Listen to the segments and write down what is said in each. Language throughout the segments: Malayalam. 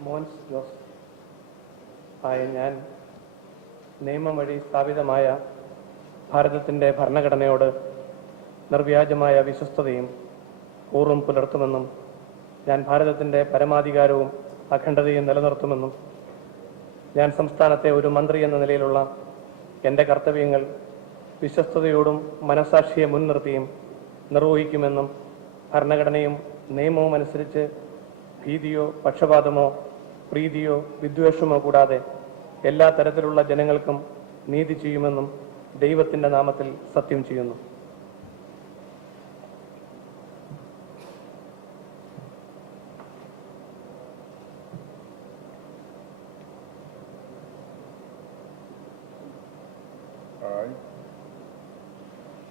മോൻസ് ജോസ് ആയ ഞാൻ നിയമം വഴി സ്ഥാപിതമായ ഭാരതത്തിന്റെ ഭരണഘടനയോട് നിർവ്യാജമായ വിശ്വസ്തതയും കൂറും പുലർത്തുമെന്നും ഞാൻ ഭാരതത്തിന്റെ പരമാധികാരവും അഖണ്ഡതയും നിലനിർത്തുമെന്നും ഞാൻ സംസ്ഥാനത്തെ ഒരു മന്ത്രി എന്ന നിലയിലുള്ള എന്റെ കർത്തവ്യങ്ങൾ വിശ്വസ്തയോടും മനസാക്ഷിയെ മുൻനിർത്തിയും നിർവഹിക്കുമെന്നും ഭരണഘടനയും നിയമവും അനുസരിച്ച് ഭീതിയോ പക്ഷപാതമോ പ്രീതിയോ വിദ്വേഷമോ കൂടാതെ എല്ലാ തരത്തിലുള്ള ജനങ്ങൾക്കും നീതി ചെയ്യുമെന്നും ദൈവത്തിന്റെ നാമത്തിൽ സത്യം ചെയ്യുന്നു.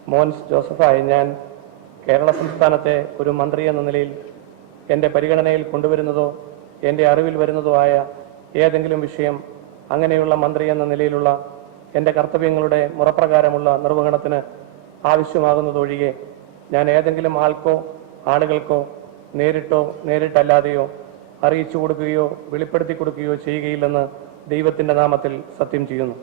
മോൻസ് ജോസഫായി ഞാൻ കേരള സംസ്ഥാനത്തെ ഒരു മന്ത്രി എന്ന നിലയിൽ എന്റെ പരിഗണനയിൽ കൊണ്ടുവരുന്നതോ എന്റെ അറിവിൽ വരുന്നതുമായ ഏതെങ്കിലും വിഷയം അങ്ങനെയുള്ള മന്ത്രി എന്ന നിലയിലുള്ള എന്റെ കർത്തവ്യങ്ങളുടെ മുറപ്രകാരമുള്ള നിർവഹണത്തിന് ആവശ്യമാകുന്നതൊഴികെ ഞാൻ ഏതെങ്കിലും ആൾക്കോ ആളുകൾക്കോ നേരിട്ടോ നേരിട്ടല്ലാതെയോ അറിയിച്ചു കൊടുക്കുകയോ വെളിപ്പെടുത്തി കൊടുക്കുകയോ ചെയ്യുകയില്ലെന്ന് ദൈവത്തിന്റെ നാമത്തിൽ സത്യം ചെയ്യുന്നു.